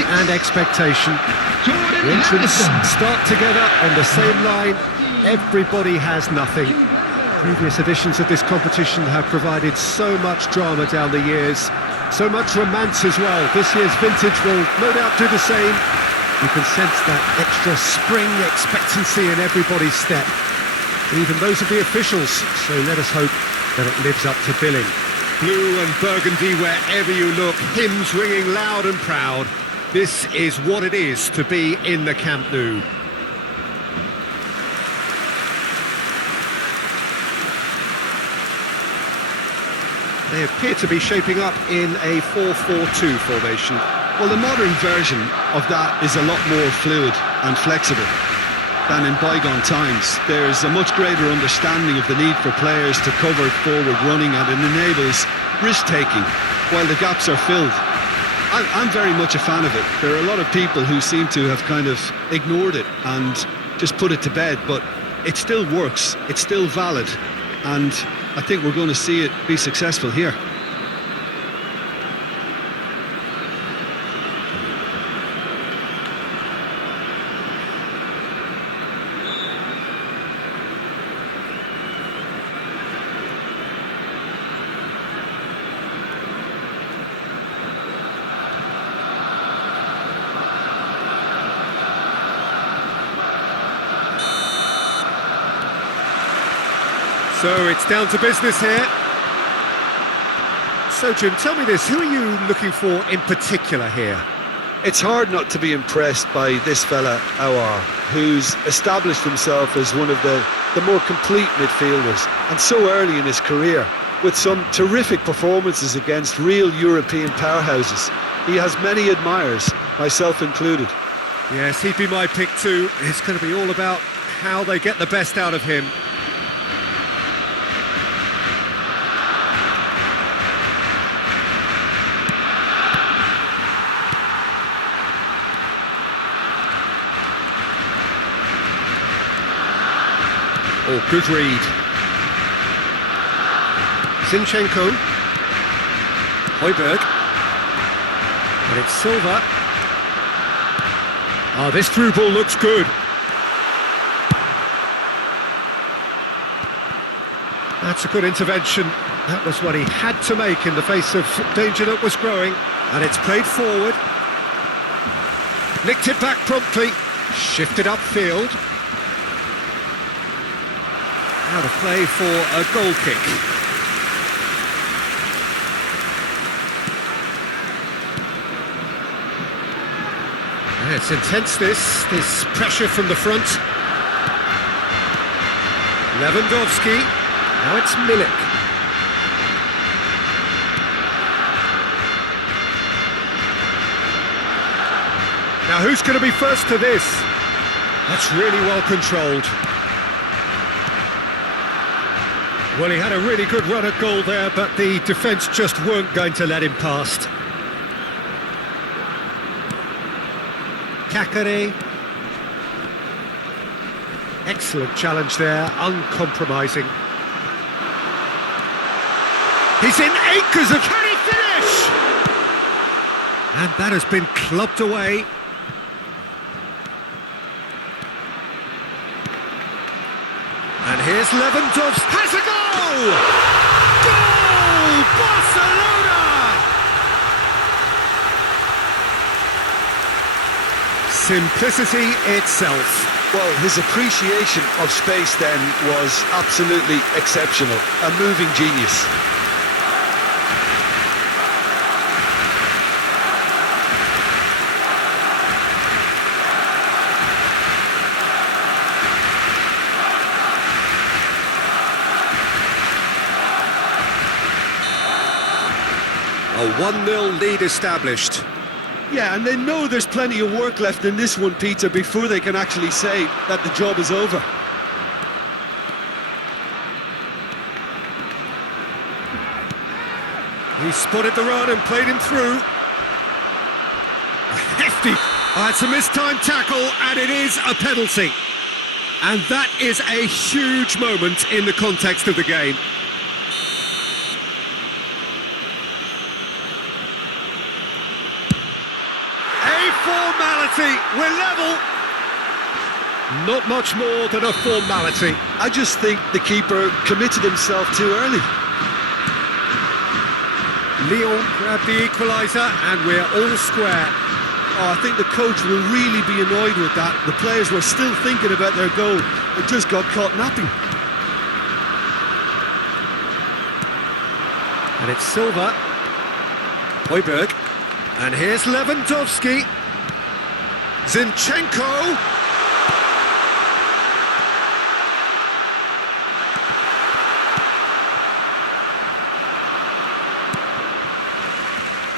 and expectation. The entrants start together on the same line. Everybody has nothing. Previous editions of this competition have provided so much drama down the years, so much romance as well. This year's vintage will no doubt do the same. You can sense that extra spring expectancy in everybody's step, even those of the officials, so let us hope that it lives up to billing. Blue and burgundy wherever you look, hymns ringing loud and proud. This is what it is to be in the Camp Nou. They appear to be shaping up in a 4-4-2 formation. Well, the modern version of that is a lot more fluid and flexible than in bygone times. There's a much greater understanding of the need for players to cover forward running, and it enables risk-taking while the gaps are filled. I'm very much a fan of it. There are a lot of people who seem to have kind of ignored it and just put it to bed, but it still works, it's still valid, and I think we're going to see it be successful here. So it's down to business here. So Jim, tell me this, who are you looking for in particular here? It's hard not to be impressed by this fella, Aouar, who's established himself as one of the more complete midfielders, and so early in his career, with some terrific performances against real European powerhouses. He has many admirers, myself included. Yes, he'd be my pick too. It's going to be all about how they get the best out of him. Oh, good read. Zinchenko. Højbjerg. And it's Silva. Oh, this through ball looks good. That's a good intervention. That was what he had to make in the face of danger that was growing. And it's played forward. Nicked it back promptly. Shifted upfield. Out of play for a goal kick. Yeah, it's intense, this pressure from the front. Lewandowski. Now it's Milik. Now who's going to be first to this? That's really well controlled. Well, he had a really good run at goal there, but the defence just weren't going to let him past. Kakare. Excellent challenge there, uncompromising. He's in acres of... Can he finish? And that has been clubbed away. And here's Lewandowski. Has a goal! Goal! Barcelona! Simplicity itself. Well, his appreciation of space then was absolutely exceptional. A moving genius. A 1-0 lead established. Yeah, and they know there's plenty of work left in this one, Peter, before they can actually say that the job is over. He spotted the run and played him through. A hefty... Oh, it's a mistimed tackle, and it is a penalty. And that is a huge moment in the context of the game. A formality. We're level. Not much more than a formality. I just think the keeper committed himself too early. Lyon grabbed the equaliser and we're all square. Oh, I think the coach will really be annoyed with that. The players were still thinking about their goal and just got caught napping. And it's Silva. Højbjerg. And here's Lewandowski. Zinchenko.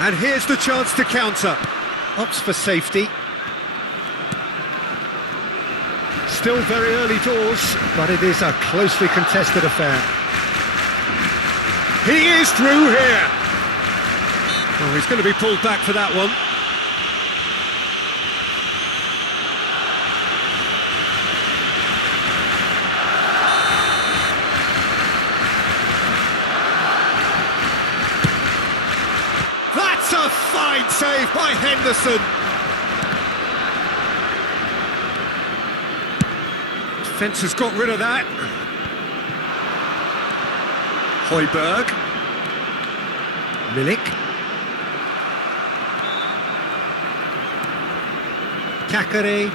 And here's the chance to counter. Opts for safety. Still very early doors, but it is a closely contested affair. He is through here. Oh, he's going to be pulled back for that one. That's a fine save by Henderson. Defence has got rid of that. Højbjerg. Milik. Kakare.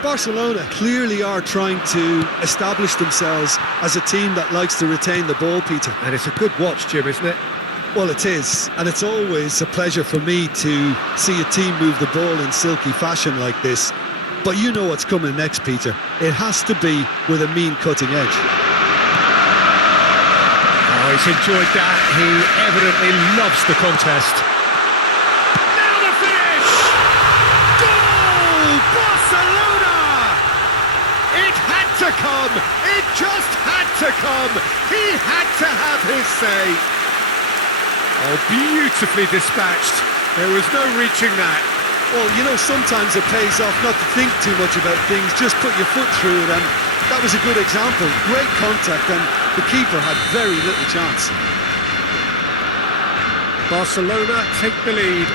Barcelona clearly are trying to establish themselves as a team that likes to retain the ball, Peter. And it's a good watch, Jim, isn't it? Well, it is, and it's always a pleasure for me to see a team move the ball in silky fashion like this. But you know what's coming next, Peter. It has to be with a mean cutting edge. Oh, he's enjoyed that. He evidently loves the contest. Now the finish! Goal! Barcelona! It had to come! It just had to come! He had to have his say. Oh, beautifully dispatched. There was no reaching that. Well, you know, sometimes it pays off not to think too much about things, just put your foot through it, and that was a good example. Great contact, and the keeper had very little chance. Barcelona take the lead.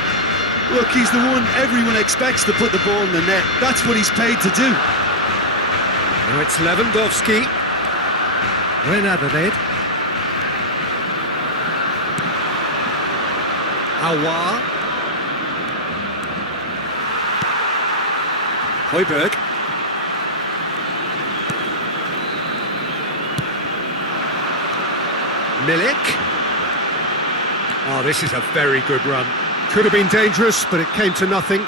Look, he's the one everyone expects to put the ball in the net. That's what he's paid to do. Now it's Lewandowski. Renadoned. Aouar. Højbjerg. Milik. Oh, this is a very good run. Could have been dangerous, but it came to nothing.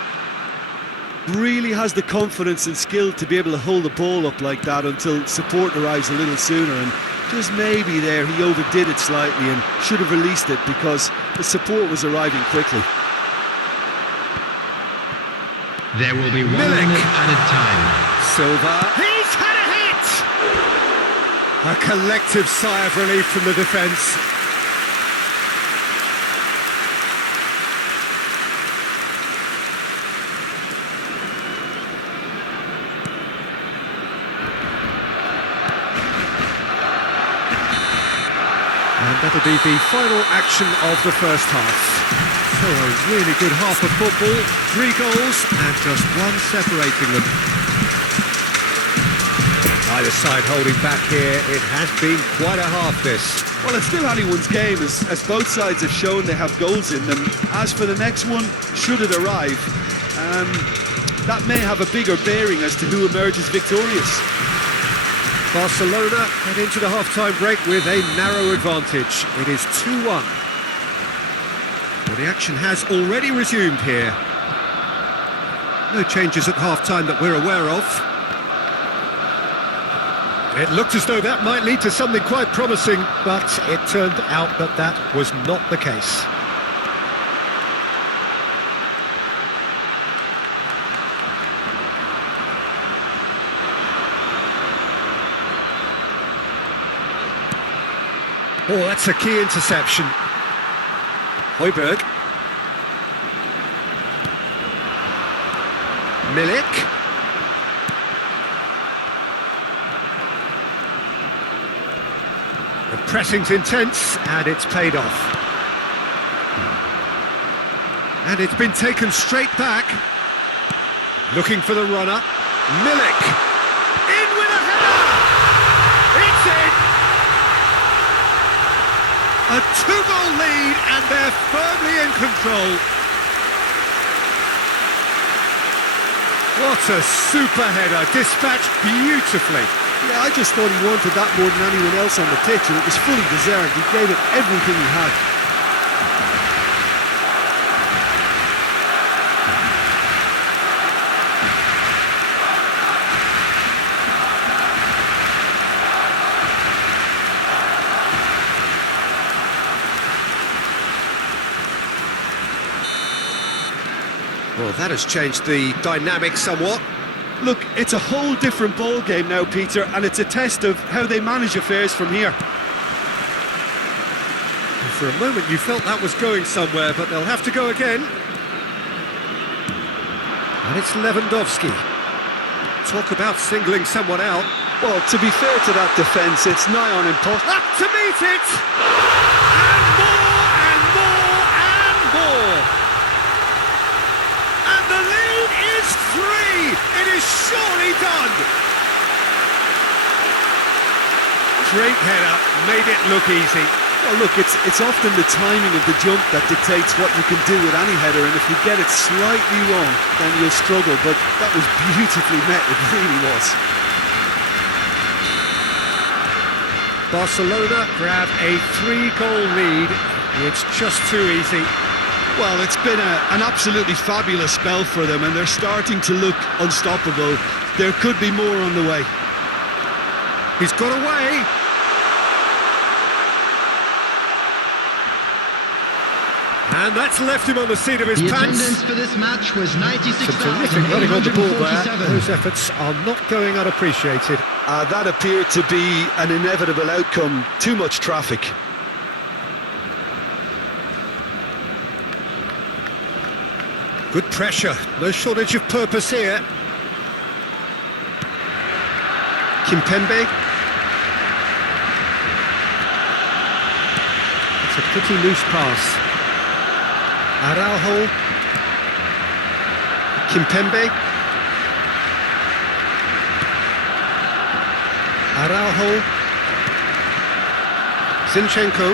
Really has the confidence and skill to be able to hold the ball up like that until support arrives a little sooner, and just maybe there he overdid it slightly and should have released it because the support was arriving quickly. There will be 1 minute added time. Silva. He's had a hit! A collective sigh of relief from the defence. And that'll be the final action of the first half. So a really good half of football, 3 goals and just one separating them. Either side holding back here, it has been quite a half this. Well, it's still anyone's game as both sides have shown they have goals in them. As for the next one, should it arrive, that may have a bigger bearing as to who emerges victorious. Barcelona head into the half-time break with a narrow advantage. It is 2-1. Well, the action has already resumed here. No changes at half-time that we're aware of. It looked as though that might lead to something quite promising, but it turned out that that was not the case. Oh, that's a key interception. Højbjerg. Milik. The pressing's intense, and it's paid off. And it's been taken straight back. Looking for the runner. Milik. In with a header! It's in! A 2-goal lead and they're firmly in control. What a super header, dispatched beautifully. Yeah, I just thought he wanted that more than anyone else on the pitch, and it was fully deserved. He gave it everything he had. Well, that has changed the dynamic somewhat. Look, it's a whole different ball game now, Peter, and it's a test of how they manage affairs from here. And for a moment you felt that was going somewhere, but they'll have to go again. And it's Lewandowski. Talk about singling someone out. Well, to be fair to that defence, it's nigh on impossible. Up to meet it! And more, and more, and more! And the lead is 3! It is surely done! Great header, made it look easy. Well, look, it's often the timing of the jump that dictates what you can do with any header, and if you get it slightly wrong, then you'll struggle, but that was beautifully met, it really was. Barcelona grab a 3-goal lead. It's just too easy. Well, it's been an absolutely fabulous spell for them, and they're starting to look unstoppable. There could be more on the way. He's got away. And that's left him on the seat of his The pants. attendance for this match was Some terrific running on the ball there. 96,847. Those efforts are not going unappreciated. That appeared to be an inevitable outcome. Too much traffic. Good pressure. No shortage of purpose here. Kimpembe. It's a pretty loose pass. Araujo. Kimpembe. Araujo. Zinchenko.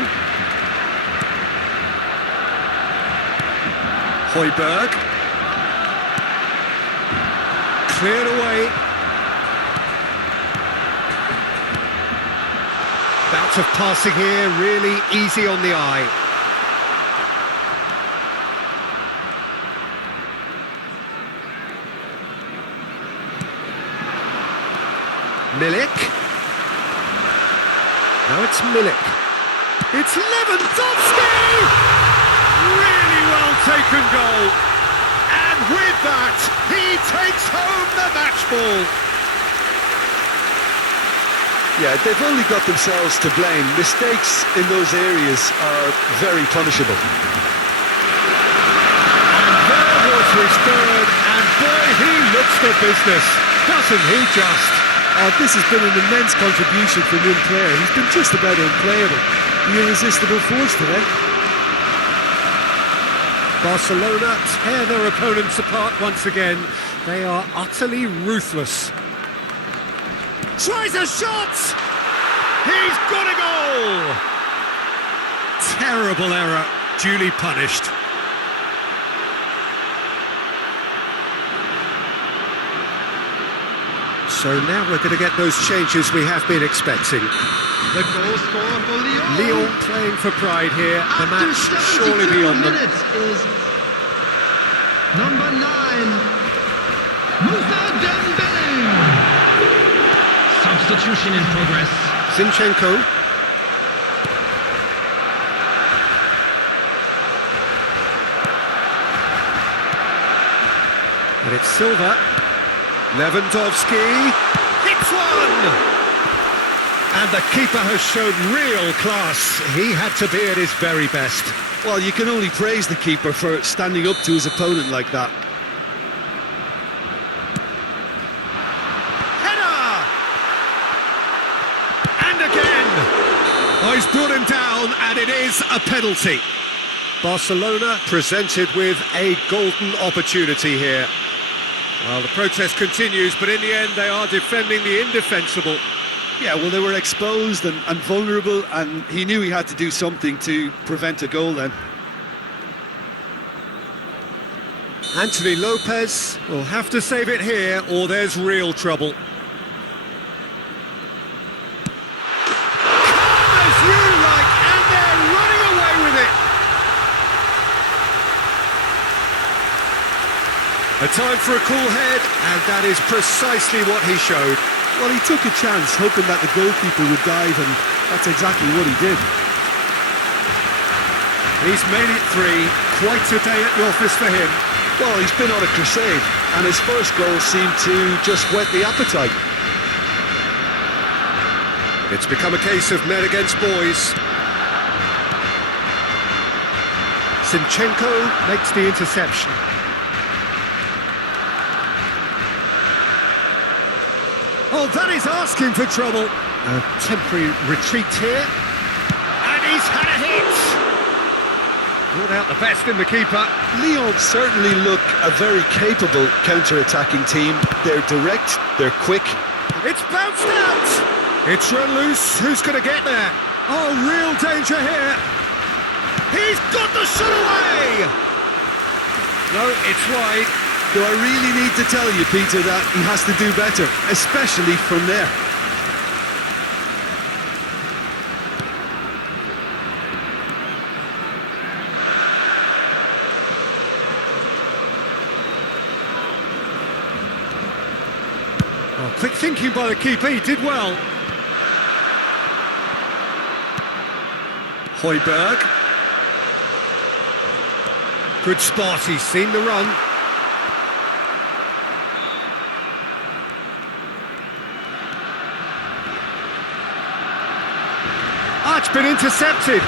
Højbjerg. Cleared away. Bouts of passing here, really easy on the eye. Milik. Now it's Milik. It's Lewandowski! Really well taken goal. And with that, he takes home the match ball. Yeah, they've only got themselves to blame. Mistakes in those areas are very punishable. And there was his third, and boy, he looks the business, doesn't he just? This has been an immense contribution from one player. He's been just about unplayable. The irresistible force today. Barcelona tear their opponents apart once again. They are utterly ruthless. Tries a shot! He's got a goal! Terrible error, duly punished. So now we're going to get those changes we have been expecting. The goal scorer for Lyon. Lyon playing for pride here. The After match 72 surely beyond them. minutes is number 9, Moussa Dembélé. Substitution in progress. Zinchenko. And it's Silva. Lewandowski. Hits one! And the keeper has shown real class. He had to be at his very best. Well, you can only praise the keeper for standing up to his opponent like that. Header! And again! Oh, he's brought him down, and it is a penalty. Barcelona presented with a golden opportunity here. Well, the protest continues, but in the end they are defending the indefensible. Yeah, well, they were exposed and vulnerable, and he knew he had to do something to prevent a goal then. Anthony Lopez will have to save it here, or there's real trouble. Calm as you like, and they're running away with it. A time for a cool head, and that is precisely what he showed. Well, he took a chance, hoping that the goalkeeper would dive, and that's exactly what he did. He's made it 3. Quite a day at the office for him. Well, he's been on a crusade, and his first goal seemed to just whet the appetite. It's become a case of men against boys. Zinchenko makes the interception. Oh, that is asking for trouble. A temporary retreat here. And he's had a hit! Brought out the best in the keeper. Lyon certainly look a very capable counter-attacking team. They're direct, they're quick. It's bounced out! It's run loose. Who's going to get there? Oh, real danger here. He's got the shot away! No, it's wide. Do I really need to tell you, Peter, that he has to do better, especially from there? Well, quick thinking by the keeper, he did well. Højbjerg. Good spot, he's seen the run. Ah, it's been intercepted.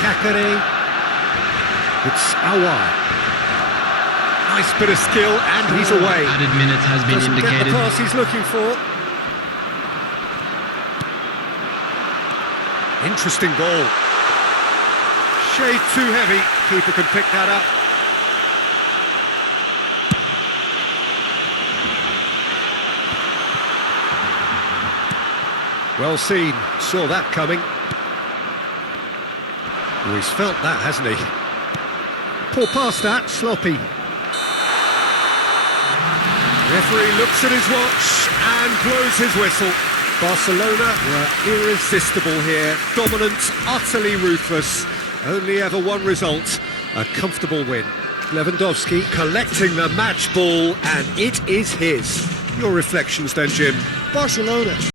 Kakare. It's Awar. Nice bit of skill, and he's away. Added minutes has been Doesn't indicated. get the pass he's looking for. Interesting ball. Shade too heavy. Keeper can pick that up. Well seen, saw that coming. Oh, he's felt that, hasn't he? Poor pass that, sloppy. Referee looks at his watch and blows his whistle. Barcelona were irresistible here, dominant, utterly ruthless. Only ever one result, a comfortable win. Lewandowski collecting the match ball, and it is his. Your reflections then, Jim? Barcelona